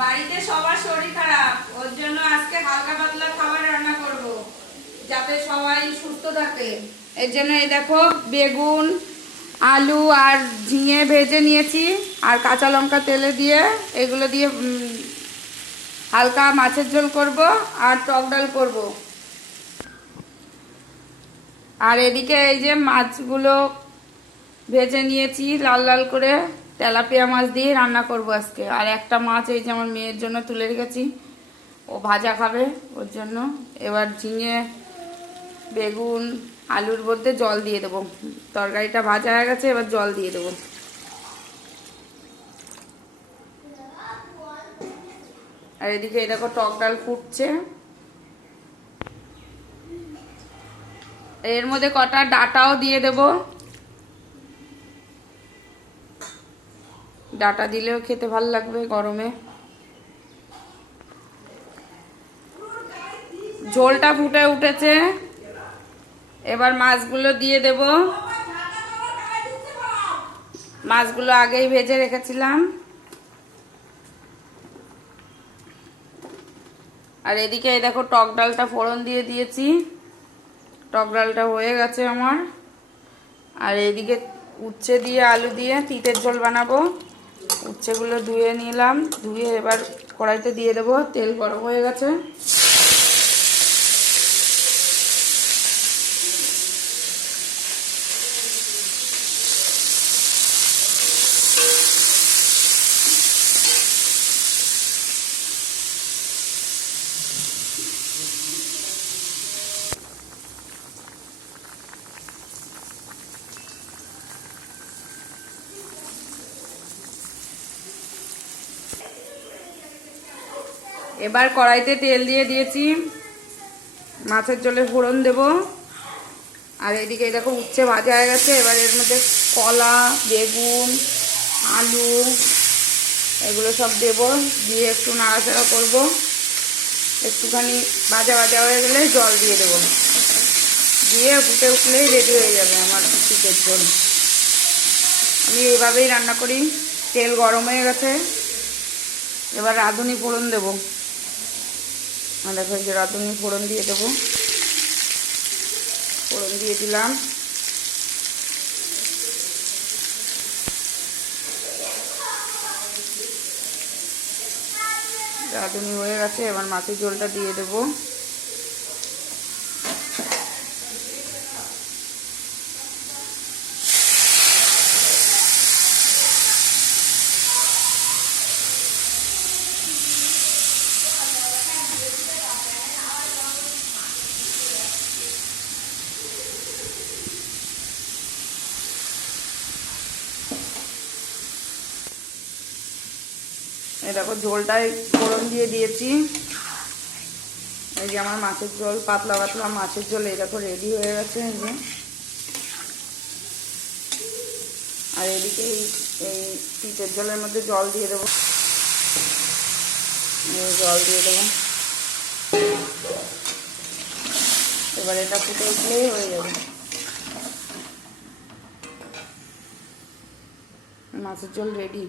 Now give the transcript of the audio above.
বাড়িতে সবার শরীর খারাপ, ওর জন্য আজকে হালকা পাতলা খাবার রান্না করব যাতে সবাই সুস্থ থাকে। এর জন্য এই দেখো বেগুন, আলু আর ঝিঙে ভেজে নিয়েছি, আর কাঁচা লঙ্কা তেলে দিয়ে এগুলো দিয়ে হালকা মাছের ঝোল করব আর টক ডাল করব। আর এদিকে এই যে মাছগুলো ভেজে নিয়েছি লাল লাল করে, তেলাপিয়া মাছ দিয়ে রান্না করব আজকে। আর একটা মাছ এই যে আমার মেয়ের জন্য তুলে রেখেছি, ও ভাজা খাবে ওর জন্য। এবার ঝিঙে বেগুন আলুর মধ্যে জল দিয়ে দেবো, তরকারিটা ভাজা হয়ে গেছে, এবার জল দিয়ে দেবো। আর এদিকে এই দেখো টক ডাল ফুটছে, এর মধ্যে কটা ডাটাও দিয়ে দেব, ডাটা দিলেও খেতে ভালো লাগবে গরমে। ঝোলটা ফুটে উঠেছে, এবার মাছগুলো দিয়ে দেব। মাছগুলো আগেই ভেজে রেখেছিলাম। আর এদিকে এই দেখো টক ডালটা ফোড়ন দিয়ে দিয়েছি, টক ডালটা হয়ে গেছে আমার। আর এইদিকে উচ্ছে দিয়ে আলু দিয়ে তিতের ঝোল বানাবো। উচ্ছেগুলো ধুয়ে নিলাম, ধুয়ে এবার কড়াইতে দিয়ে দেবো। তেল গরম হয়ে গেছে, এবার কড়াইতে তেল দিয়ে দিয়েছি, মাছের ঝোলে ফোড়ন দেব। আর এদিকে দেখো উচ্ছে ভাজা হয়ে গেছে, এবার এর মধ্যে কলা বেগুন আলু এগুলো সব দেব, দিয়ে একটু নাড়াচাড়া করব। একটুখানি ভাজা ভাজা হয়ে গেলে জল দিয়ে দেব, দিয়ে ফুটে উঠলেই রেডি হয়ে যাবে আমার চিকেন ঝোল। আমি এইভাবেই রান্না করি। তেল গরম হয়ে গেছে, এবার রাঁধুনি ফোড়ন দেবো। দেখো যে রাঁধুনি ফোড়ন দিয়ে দেবো, ফোড়ন দিয়ে দিলাম। রাঁধুনি হয়ে গেছে, এবার মাছের ঝোলটা দিয়ে দেবো। এই দেখো ঝোলটায় ফোড়ন দিয়ে দিয়েছি। এই যে আমার মাছের ঝোল, পাতলা পাতলা মাছের ঝোল এই দেখো রেডি হয়ে গেছে। এই যে আর এদিকে এই পিঠের ঝোলের মধ্যে জল দিয়ে দেবো, জল দিয়ে দেবো। এবার এটা ফুটে উঠলেই হয়ে যাবে, মাছের ঝোল রেডি।